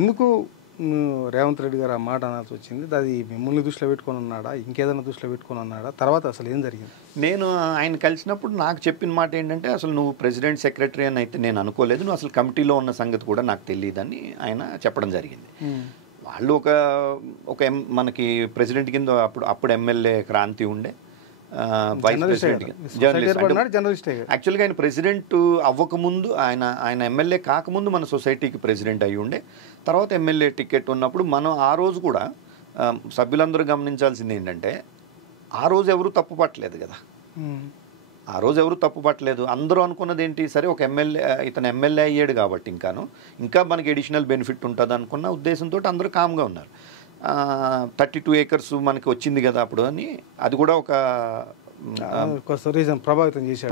ఎందుకు రేవంత్ రెడ్డి గారు ఆ మాట అనాల్సి వచ్చింది? అది మిమ్మల్ని దృష్టిలో పెట్టుకొని ఉన్నాడా, ఇంకేదైనా దృష్టిలో పెట్టుకొని ఉన్నాడా? తర్వాత అసలు ఏం జరిగింది? నేను ఆయన కలిసినప్పుడు నాకు చెప్పిన మాట ఏంటంటే, అసలు నువ్వు ప్రెసిడెంట్ సెక్రటరీ అని అయితే నేను అనుకోలేదు, నువ్వు అసలు కమిటీలో ఉన్న సంగతి కూడా నాకు తెలియదని ఆయన చెప్పడం జరిగింది. వాళ్ళు మనకి ప్రెసిడెంట్ కింద అప్పుడు ఎమ్మెల్యే క్రాంతి ఉండే, వైస్ ప్రెసిడెంట్ యాక్చువల్గా ఆయన ప్రెసిడెంట్ అవ్వకముందు ఆయన ఎమ్మెల్యే కాకముందు మన సొసైటీకి ప్రెసిడెంట్ అయ్యి ఉండే. తర్వాత ఎమ్మెల్యే టికెట్ ఉన్నప్పుడు మనం ఆ రోజు కూడా సభ్యులందరూ గమనించాల్సింది ఏంటంటే, ఆ రోజు ఎవరు తప్పు పట్టలేదు కదా, ఆ రోజు ఎవరు తప్పు పట్టలేదు. అందరూ అనుకున్నది ఏంటి, సరే ఒక ఇతను ఎమ్మెల్యే అయ్యాడు కాబట్టి ఇంకా మనకి ఎడిషనల్ బెనిఫిట్ ఉంటుంది అనుకున్న ఉద్దేశంతో అందరూ కామ్గా ఉన్నారు. 32 acres మనకి వచ్చింది కదా అప్పుడు అని, అది కూడా ఒక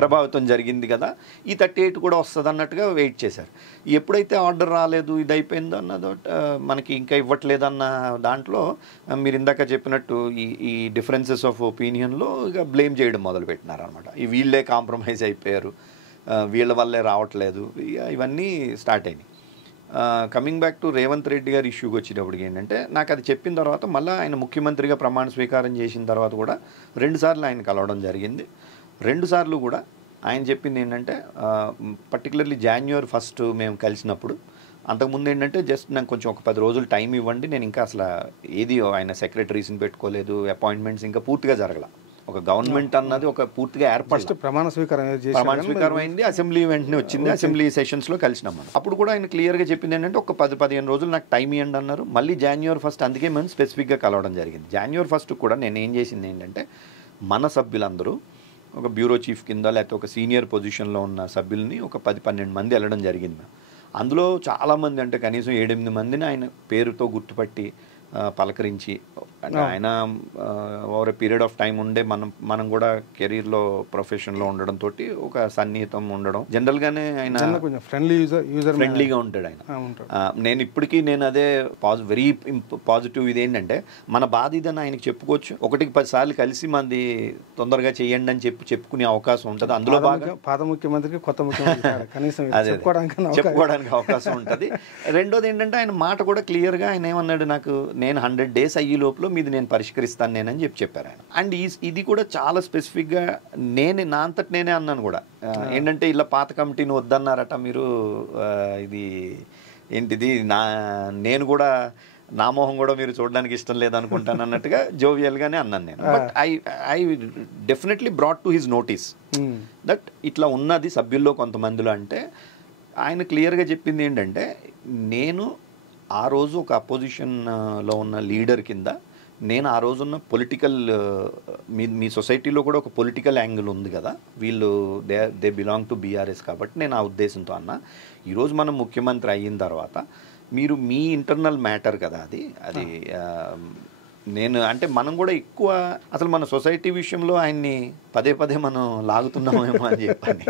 ప్రభావితం జరిగింది కదా, ఈ 38 కూడా వస్తుంది అన్నట్టుగా వెయిట్ చేశారు. ఎప్పుడైతే ఆర్డర్ రాలేదు, ఇది అయిపోయిందో అన్నదో మనకి ఇంకా ఇవ్వట్లేదన్న దాంట్లో మీరు ఇందాక చెప్పినట్టు ఈ డిఫరెన్సెస్ ఆఫ్ ఒపీనియన్లో ఇక బ్లేమ్ చేయడం మొదలుపెట్టినారు అనమాట. వీళ్ళే కాంప్రమైజ్ అయిపోయారు, వీళ్ళ వల్లే రావట్లేదు, ఇవన్నీ స్టార్ట్ అయినాయి. Coming back to Revanth Reddy గారి ఇష్యూకి వచ్చేటప్పటికి ఏంటంటే, నాకు అది చెప్పిన తర్వాత మళ్ళీ ఆయన ముఖ్యమంత్రిగా ప్రమాణ స్వీకారం చేసిన తర్వాత కూడా 2 సార్లు ఆయన కలవడం జరిగింది. 2 సార్లు కూడా ఆయన చెప్పింది ఏంటంటే, పర్టికులర్లీ January 1 మేము కలిసినప్పుడు, అంతకుముందు ఏంటంటే జస్ట్ నాకు కొంచెం ఒక 10 రోజులు టైం ఇవ్వండి, నేను ఇంకా అసలు ఏది ఆయన సెక్రటరీస్ని పెట్టుకోలేదు, అపాయింట్మెంట్స్ ఇంకా పూర్తిగా జరగల, ఒక గవర్నమెంట్ అన్నది ఒక పూర్తిగా ఏర్పడి ప్రమాణ స్వీకారం అయింది, అసెంబ్లీ వెంటనే వచ్చింది, అసెంబ్లీ సెషన్స్లో కలిసినాం మనం. అప్పుడు కూడా ఆయన క్లియర్గా చెప్పింది ఏంటంటే, ఒక 10-15 రోజులు నాకు టైం ఇవ్వండి అన్నారు. మళ్ళీ January 1 అందుకే మేము స్పెసిఫిక్గా కలవడం జరిగింది. January 1 కూడా నేను ఏం చేసింది ఏంటంటే, మన సభ్యులందరూ ఒక బ్యూరో చీఫ్ కింద లేకపోతే ఒక సీనియర్ పొజిషన్లో ఉన్న సభ్యుల్ని ఒక 10-12 మంది వెళ్ళడం జరిగింది. అందులో చాలామంది, అంటే కనీసం 7-8 మందిని ఆయన పేరుతో గుర్తుపట్టి పలకరించి, అంటే ఆయన over a period of time ఉండే మనం కూడా కెరీర్లో ప్రొఫెషన్లో ఉండడంతో ఒక సన్నిహితం ఉండడం, జనరల్గానే ఆయన ఫ్రెండ్లీగా ఉంటాడు ఆయన. నేను అదే వెరీ పాజిటివ్ ఇది ఏంటంటే, మన బాధ ఇదని ఆయనకి చెప్పుకోవచ్చు, 1-10 సార్లు కలిసి మంది తొందరగా చెయ్యండి అని చెప్పుకునే అవకాశం ఉంటుంది. అందులో బాగా పాత ముఖ్యమంత్రికి కొత్త ముఖ్యమంత్రి అదే చెప్పుకోవడానికి అవకాశం ఉంటుంది. రెండోది ఏంటంటే, ఆయన మాట కూడా క్లియర్గా ఆయన ఏమన్నాడు, నాకు నేను 100 days అయ్యే లోపల మీది నేను పరిష్కరిస్తాను నేనని చెప్పారు ఆయన. అండ్ ఇది కూడా చాలా స్పెసిఫిక్గా నా అంతటి నేనే అన్నాను కూడా, ఏంటంటే ఇలా పాత కమిటీని వద్దన్నారట మీరు, ఇది ఏంటిది నేను కూడా నా మొహం కూడా మీరు చూడడానికి ఇష్టం లేదనుకుంటాను అన్నట్టుగా జోవియల్గానే అన్నాను నేను. But I definitely brought to his notice that ఇట్లా ఉన్నది సభ్యుల్లో కొంతమందిలో. అంటే ఆయన క్లియర్గా చెప్పింది ఏంటంటే, నేను ఆ రోజు ఒక అపోజిషన్లో ఉన్న లీడర్ కింద, నేను ఆ రోజున్న పొలిటికల్ మీ సొసైటీలో కూడా ఒక పొలిటికల్ యాంగిల్ ఉంది కదా, వీళ్ళు దే బిలాంగ్ టు బీఆర్ఎస్, కాబట్టి నేను ఆ ఉద్దేశంతో అన్నా, ఈరోజు మనం ముఖ్యమంత్రి అయిన తర్వాత మీరు మీ ఇంటర్నల్ మ్యాటర్ కదా అది నేను అంటే మనం కూడా ఎక్కువ అసలు మన సొసైటీ విషయంలో ఆయన్ని పదే మనం లాగుతున్నామేమో అని చెప్పని,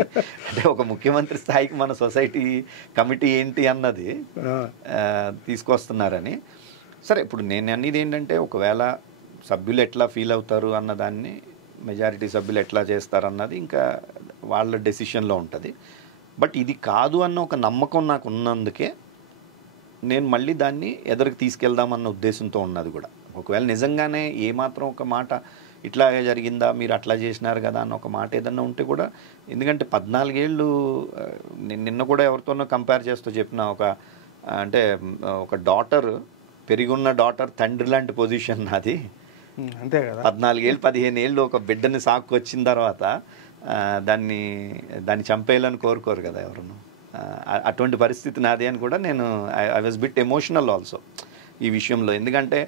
అంటే ఒక ముఖ్యమంత్రి స్థాయికి మన సొసైటీ కమిటీ ఏంటి అన్నది తీసుకొస్తున్నారని. సరే, ఇప్పుడు నేను అనేది ఏంటంటే, ఒకవేళ సభ్యులు ఎట్లా ఫీల్ అవుతారు అన్నదాన్ని, మెజారిటీ సభ్యులు ఎట్లా చేస్తారన్నది ఇంకా వాళ్ళ డెసిషన్లో ఉంటుంది. బట్ ఇది కాదు అన్న ఒక నమ్మకం నాకు ఉన్నందుకే నేను మళ్ళీ దాన్ని ఎదురుకు తీసుకెళ్దామన్న ఉద్దేశంతో ఉన్నది కూడా. ఒకవేళ నిజంగానే ఏమాత్రం ఒక మాట ఇట్లా జరిగిందా, మీరు అట్లా చేసినారు కదా అన్న ఒక మాట ఏదన్నా ఉంటే కూడా, ఎందుకంటే 14 ఏళ్ళు నిన్న కూడా ఎవరితోనో కంపేర్ చేస్తూ చెప్పిన అంటే ఒక పెరిగున్న డాటర్ తండ్రి లాంటి పొజిషన్ నాది, అంతే కదా. 14 ఏళ్ళు 15 ఏళ్ళు ఒక బిడ్డని సాకు వచ్చిన తర్వాత దాన్ని చంపేయాలని కోరుకోరు కదా ఎవరును. అటువంటి పరిస్థితి నాది అని కూడా నేను I was bit emotional also ఈ విషయంలో. ఎందుకంటే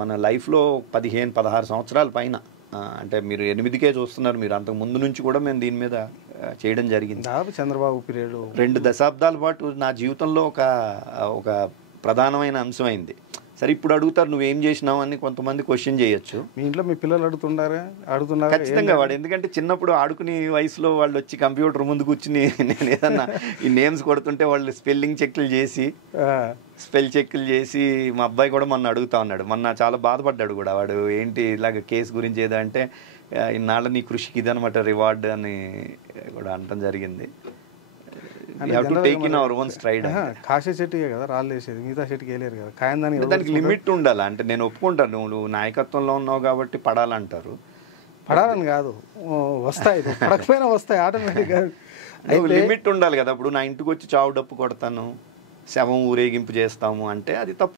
మన లైఫ్లో 15-16 సంవత్సరాల పైన, అంటే మీరు 8కే చూస్తున్నారు, మీరు అంతకు ముందు నుంచి కూడా మేము దీని మీద చేయడం జరిగింది. చంద్రబాబు పీరియడ్ 2 దశాబ్దాల పాటు నా జీవితంలో ఒక ప్రధానమైన అంశం అయింది. సరే, ఇప్పుడు అడుగుతారు నువ్వేం చేసినావు అని కొంతమంది క్వశ్చన్ చేయొచ్చు. మీ ఇంట్లో మీ పిల్లలు అడుగుతున్నారు ఖచ్చితంగా వాడు, ఎందుకంటే చిన్నప్పుడు ఆడుకునే వయసులో వాళ్ళు వచ్చి కంప్యూటర్ ముందు కూర్చుని నేను ఏదన్నా ఈ నేమ్స్ కొడుతుంటే వాళ్ళు స్పెల్ చెక్లు చేసి మా అబ్బాయి కూడా మొన్న అడుగుతా ఉన్నాడు. మొన్న చాలా బాధపడ్డాడు కూడా వాడు, ఏంటి ఇలాగ కేసు గురించి ఏదో అంటే, ఇన్నాళ్ళ నీ కృషికి ఇదనమాట రివార్డ్ అని కూడా అనటం జరిగింది. Have to take in our own stride. కాసే చెట్టుకే కదా రాళ్ళు వేసేది, మిగతా చెట్టుకి వేయలేరు కదా. కాయందానికి దానికి లిమిట్ ఉండాలి. అంటే నేను ఒప్పుకుంటాను, నువ్వు నాయకత్వంలో ఉన్నావు కాబట్టి పడాలంటారు. పడాలని కాదు, వస్తాయి, పడకపోయినా వస్తాయి ఆటోమేటిక్గా. లిమిట్ ఉండాలి కదా. ఇప్పుడు నా ఇంటికి వచ్చి చావు డప్పు కొడతాను, శవం ఊరేగింపు చేస్తాము అంటే అది తప్పు.